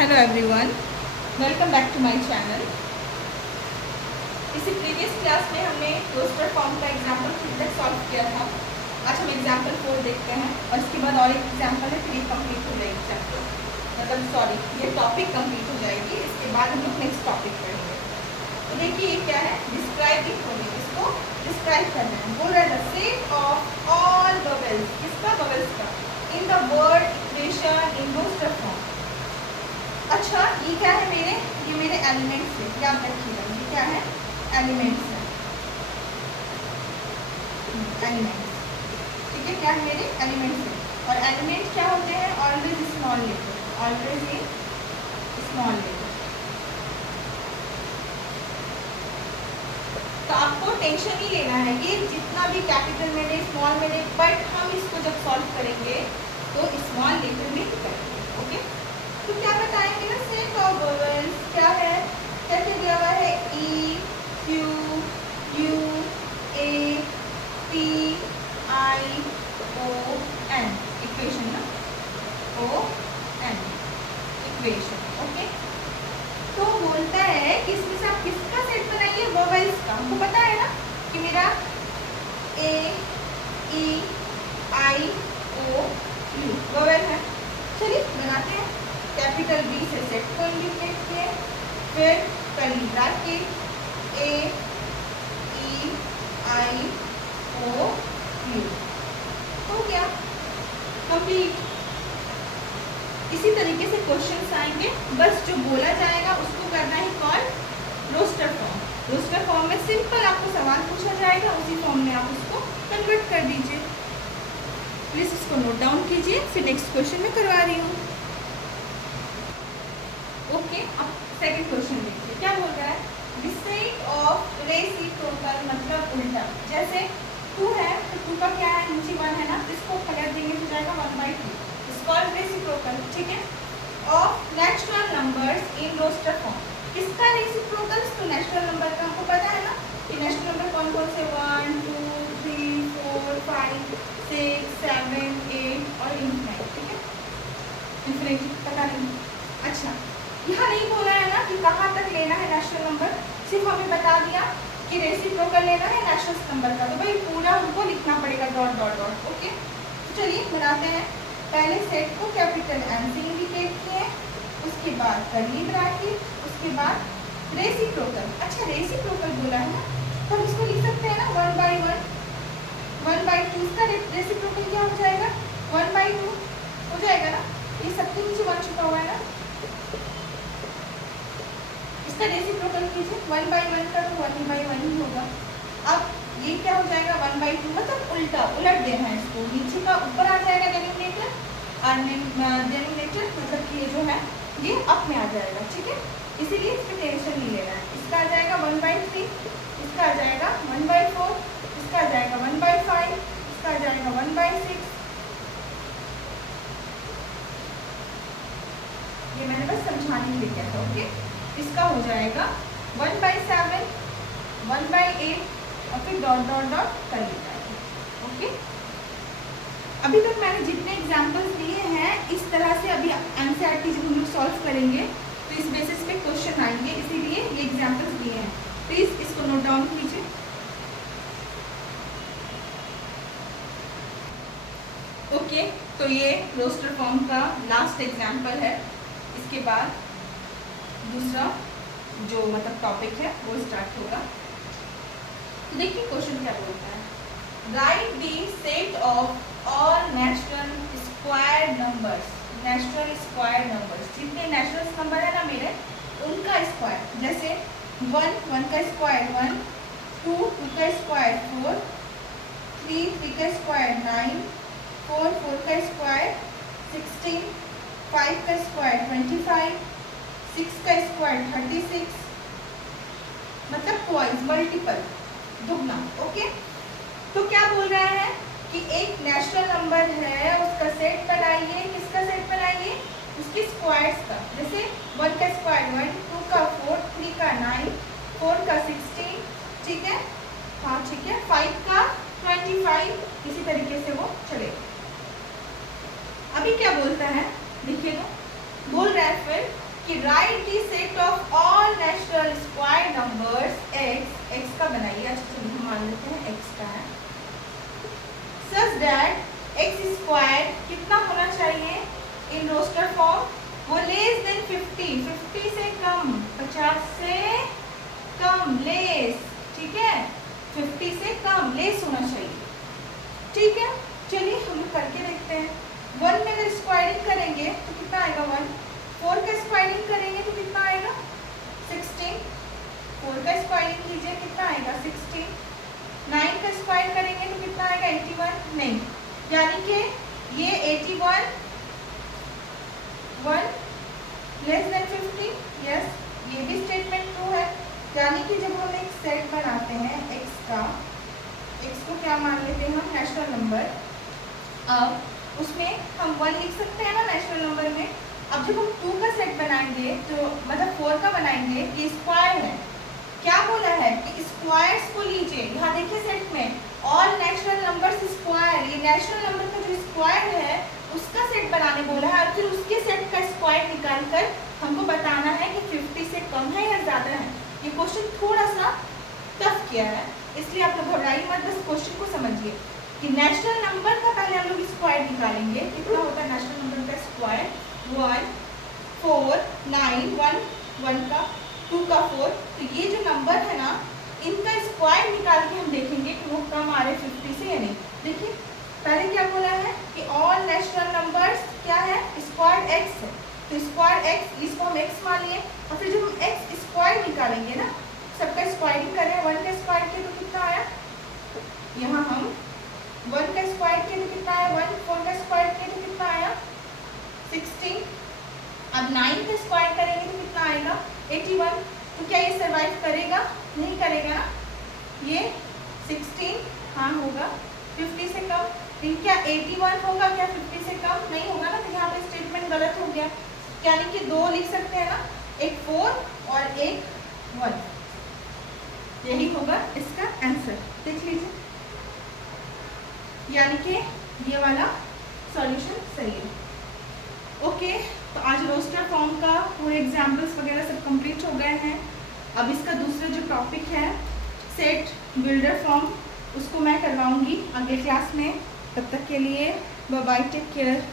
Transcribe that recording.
Hello everyone, welcome back to my channel. इसी previous class में हमने रोस्टर फॉर्म का एग्जाम्पल 3 तक सॉल्व किया था। आज हम एग्जाम्पल 4 देखते हैं और इसके बाद और एक एग्जाम्पल है, फिर ये कंप्लीट हो जाएगी चैप्टर, ये टॉपिक कंप्लीट हो जाएगी। इसके बाद हम लोग नेक्स्ट टॉपिक पढ़ेंगे। तो देखिए ये क्या है, डिस्क्राइब इट होने, इसको डिस्क्राइब करना है। बोल रहा है the set of all bubbles, किसका, बबल्स का, in the word equation in roster form. अच्छा, ये क्या है मेरे, ये मेरे एलिमेंट्स है, याद रखिएगा ये क्या है, एलिमेंट्स है, एलिमेंट्स, ठीक है, क्या है मेरे एलिमेंट्स है। और एलिमेंट क्या होते हैं, always small letter, always in small letter. तो आपको टेंशन नहीं लेना है, ये जितना भी कैपिटल में दे, स्मॉल में दे, बट हम इसको जब सॉल्व करेंगे तो स्मॉल लेटर में ही करेंगे। ओके, तो क्या बताएंगे ना, सेट ऑफ बबल्स क्या है, कैसे दिया हुआ है, E Q U A P I O N, equation ना, ओ एन इक्वेशन। ओके, तो बोलता है कि इसमें से आप किसका सेट बनाइए, बबल्स का। हमको पता है ना कि मेरा ए E I O you bubble है। चलिए बनाते हैं। कैपिटल बी से सेट को इंडिकेट किए, फिर curly bracket A E I O U, हो गया कंप्लीट। इसी तरीके से क्वेश्चंस आएंगे, बस जो बोला जाएगा उसको करना ही कौन, रोस्टर फॉर्म। रोस्टर फॉर्म में सिंपल आपको सवाल पूछा जाएगा, उसी फॉर्म में आप उसको कन्वर्ट कर दीजिए। प्लीज इसको नोट डाउन कीजिए, फिर नेक्स्ट क्वेश्चन में करवा रही हूँ। ओके, अब सेकंड क्वेश्चन देखिए, क्या बोल रहा है, द सेट ऑफ रेसिप्रोकल, मतलब उल्टा। जैसे 2 है तो 2 का क्या है, नीचे 1 है ना, इसको पलट देंगे तो जाएगा 1/2, इट्स कॉल्ड रेसिप्रोकल। ठीक है, of natural numbers in roster form, किसका रेसिप्रोकल, तो नेचुरल नंबर का। हमको पता है ना कि नेचुरल नंबर कौन कौन से, 1 2 3 4 5 6 7 8 और इनफिनिट। ठीक है, इनफिनिट पता नहीं। अच्छा, यहाँ नहीं बोला है ना कि कहाँ तक लेना है नेचुरल नंबर, सिर्फ हमें बता दिया कि रेसिप्रोकल लेना है नेचुरल नंबर का, तो भाई पूरा उनको लिखना पड़ेगा डॉट डॉट डॉट। ओके, तो चलिए बनाते हैं। पहले सेट को कैपिटल एन से इंडिकेट किए, उसके बाद कर्ली ब्रैकेट, उसके बाद रेसिप्रोकल। अच्छा, रेसिप्रोकल बोला है ना, तो हम इसको लिख सकते हैं ना 1/1 1/2, इसका रेसिप्रोकल क्या हो जाएगा, 1/2 हो जाएगा ना। ये सबके नीचे 1 छुपा हुआ है ना, इसका रेसिप्रोकल कीजिए, 1/1 का तो 1/1 ही होगा। अब ये क्या हो जाएगा, 1/2, मतलब उल्टा, उलट देना है इसको, नीचे का ऊपर आ जाएगा डेनोमिनेटर, और डेनोमिनेटर मतलब कि ये जो है ये अप में आ जाएगा। ठीक है, इसीलिए इसकी टेंशन नहीं लेना है। इसका आ जाएगा 1/3, इसका आ जाएगा 1/4, इसका आ जाएगा 1/5, इसका आ जाएगा 1/6। ये मैंने बस समझाने के लिए किया था। ओके, इसका हो जाएगा 1/7, 1/8 और फिर डॉट डॉट डॉट कर लेता है। ओके, अभी तक मैंने जितने एग्जाम्पल्स दिए हैं इस तरह से, अभी एनसीईआरटी जब हम लोग सॉल्व करेंगे तो इस बेसिस पे क्वेश्चन आएंगे, इसीलिए ये एग्जाम्पल्स दिए हैं। प्लीज इसको नोट डाउन कीजिए। ओके, तो ये रोस्टर फॉर्म का लास्ट एग्जाम्पल है। इसके बाद दूसरा जो मतलब टॉपिक है वो स्टार्ट होगा। तो देखिए क्वेश्चन क्या बोलता है, right the set of all natural square numbers, natural square numbers, जितने नेचुरल नंबर है ना मेरे, उनका स्क्वायर। जैसे 1 का स्क्वायर 1, 2 का स्क्वायर 4, 3 का स्क्वायर 9, 4 का स्क्वायर 16, 5 का स्क्वायर 25, 6 का स्क्वायर 36, मतलब ट्वाइस, मल्टीपल, दुगना। ओके, तो क्या बोल रहा है कि एक नेचुरल नंबर है, उसका सेट बनाइए। किसका सेट बनाइए, उसके स्क्वायर्स का। जैसे 1 का स्क्वायर 1, 2 का 4, 3 का 9, 4 का 16, ठीक है, हाँ ठीक है, 5 का 25, इसी तरीके से वो चलेगा। अभी क्या बोलता है, देखिए तो बोल रहा है फिर कि right the set of all natural square numbers x, x का बनाइए, अच्छा चलिए हम मान लेते हैं एक्स का है, सच दैट एक्स स्क्वायर कितना होना चाहिए इन रोस्टर फॉर्म, वो लेस देन 50, 50 से कम, 50 से कम, लेस, ठीक है, 50 से कम, लेस होना चाहिए, ठीक है। चलिए हम करके देखते हैं। 1 में अगर स्क्वायरिंग करेंगे तो कितना आएगा 1, 4 का स्क्वायरिंग करेंगे तो कितना आएगा 16, 4 का स्क्वायरिंग कीजिए कितना आएगा 16, 9 का स्क्वायर करेंगे तो कितना आएगा 81, नहीं, यानी कि ये 81 1 लेस देन 50, यस, ये भी स्टेटमेंट ट्रू है, यानी कि जब हम एक सेट बनाते हैं x का, x को क्या मान लेते हैं हम नेचुरल नंबर, अब उसमें हम 1 लिख सकते हैं ना नेचुरल नंबर में। अब जब हम 2 का सेट बनाएंगे तो मतलब 4 का बनाएंगे, ये स्क्वायर है, क्या बोला है कि स्क्वायर्स को लीजिए, यहाँ देखिए सेट में ऑल नेचुरल नंबर्स स्क्वायर, ये नेचुरल नंबर का जो स्क्वायर है उसका सेट बनाने बोला है, और फिर उसके सेट का स्क्वायर निकाल कर हमको बताना है कि 50 से कम है या ज़्यादा है। ये क्वेश्चन थोड़ा सा टफ किया है, इसलिए आप लोग घबराइए मत, बस क्वेश्चन को समझिए कि नेचुरल नंबर का पहले हम लोग स्क्वायर निकालेंगे, कितना होता है नेचुरल नंबर का स्क्वायर, 1 4 9 1 1 का 2 का 4, तो ये जो नंबर है ना इनका स्क्वायर निकाल के हम देखेंगे कि वो कम आ रहे 50 से या नहीं। देखिए पहले क्या बोला है कि ऑल नेचुरल नंबर्स क्या है, स्क्वायर एक्स है, तो स्क्वायर एक्स, इसको हम एक्स मान लिए, और फिर जब हम एक्स स्क्वायर निकालेंगे ना, सबका स्क्वायरिंग करें, 1 का स्क्वायर किया तो कितना आया, यहाँ हम 1 का स्क्वायर किया तो कितना आया 1, 4 का स्क्वायर किया तो कितना आया 16, अब 9 का स्क्वायर करेंगे तो कितना आएगा 81, तो क्या ये सर्वाइव करेगा, नहीं करेगा ना, ये 16 हाँ होगा 50 से कम, लेकिन क्या 81 होगा क्या 50 से कम, नहीं होगा ना, तो यहाँ पे स्टेटमेंट गलत हो गया, यानी कि 2 लिख सकते हैं ना, एक 4 और एक 1, यही होगा इसका आंसर, देख लीजिए, यानी कि ये वाला सॉल्यूशन सही है। ओके, तो आज रोस्टर फॉर्म का पूरे एग्जाम्पल्स वगैरह सब कंप्लीट हो गए हैं। अब इसका दूसरा जो टॉपिक है सेट बिल्डर फॉर्म, उसको मैं करवाऊंगी अगले क्लास में। तब तक के लिए बाय बाय, टेक केयर।